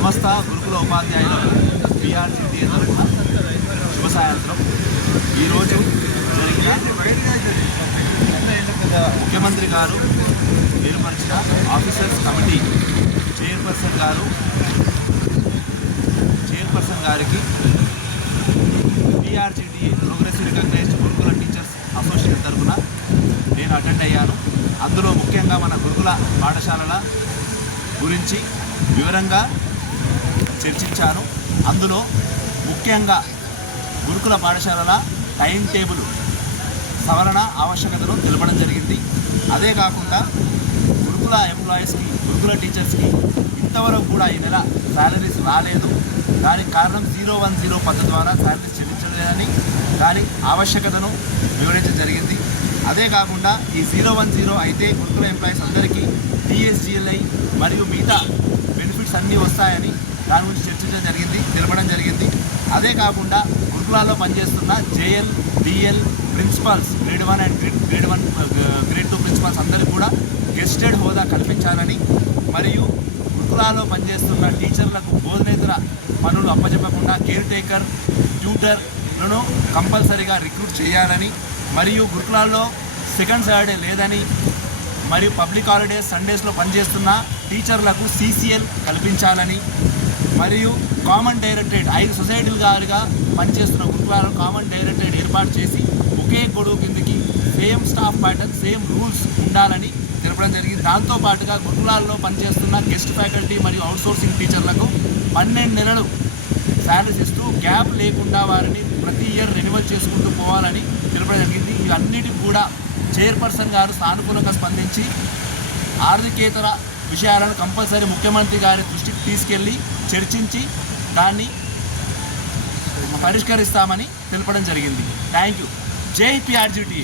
సమస్త గురుకుల ఉపాధ్యాయులకు బీఆర్సీటీ తరఫున శుభ సాయంత్రం. ఈరోజు జరిగిన ముఖ్యమంత్రి గారు ఏర్పరిచిన ఆఫీసర్స్ కమిటీ చైర్పర్సన్ గారు చైర్పర్సన్ గారికి TRGT progressive recognised Gurukula teachers association తరఫున నేను అటెండ్ అయ్యాను. అందులో ముఖ్యంగా మన గురుకుల పాఠశాలల గురించి వివరంగా చర్చించాను. అందులో ముఖ్యంగా గురుకుల పాఠశాలల టైం టేబుల్ సవరణ ఆవశ్యకతను తెలపడం జరిగింది. అదే కాకుండా గురుకుల ఎంప్లాయీస్కి గురుకుల టీచర్స్కి ఇంతవరకు కూడా ఈ నెల శాలరీస్ రాలేదు. దానికి కారణం జీరో వన్ జీరో పద్ధతి ద్వారా శాలరీస్ చెల్లించలేదని దాని ఆవశ్యకతను వివరించడం జరిగింది. అదే కాకుండా ఈ జీరో వన్ జీరో అయితే గురుకుల ఎంప్లాయీస్ అందరికీ టీఎస్జిఎల్ఐ మరియు మిగతా బెనిఫిట్స్ అన్నీ వస్తాయని దాని గురించి చర్చించడం జరిగింది తెలపడం జరిగింది. అదే కాకుండా గురుకులాల్లో పనిచేస్తున్న JL DL principals grade one and grade grade one grade two principals అందరికీ కూడా గెస్టెడ్ హోదా కల్పించాలని మరియు గురుకులాల్లో పనిచేస్తున్న టీచర్లకు బోధనేతర పనులు అప్పచెప్పకుండా కేర్ టేకర్ ట్యూటర్లను కంపల్సరీగా రిక్రూట్ చేయాలని మరియు గురుకులాల్లో సెకండ్ సాటర్డే లేదని మరియు పబ్లిక్ హాలిడేస్ సండేస్లో పనిచేస్తున్న టీచర్లకు సీసీఎల్ కల్పించాలని మరియు కామన్ డైరెక్టరేట్ ఐదు సొసైటీలు గారుగా పనిచేస్తున్న గురుకులాలను కామన్ డైరెక్టరేట్ ఏర్పాటు చేసి ఒకే గొడుగు కిందకి same staff pattern same rules ఉండాలని తెలపడం జరిగింది. దాంతో పాటుగా గురుకులాల్లో పనిచేస్తున్న గెస్ట్ ఫ్యాకల్టీ మరియు అవుట్సోర్సింగ్ టీచర్లకు పన్నెండు నెలలు శాలరీస్ ఇస్తూ గ్యాప్ లేకుండా వారిని ప్రతి ఇయర్ రెన్యువల్ చేసుకుంటూ పోవాలని తెలపడం జరిగింది. ఇవన్నిటికి కూడా చైర్పర్సన్ గారు సానుకూలంగా స్పందించి ఆర్థికేతర విషయాలను కంపల్సరీ ముఖ్యమంత్రి గారి దృష్టికి తీసుకెళ్ళి చర్చించి దాన్ని పరిష్కరిస్తామని తెలపడం జరిగింది. థ్యాంక్ యూ జై పిఆర్జీటీ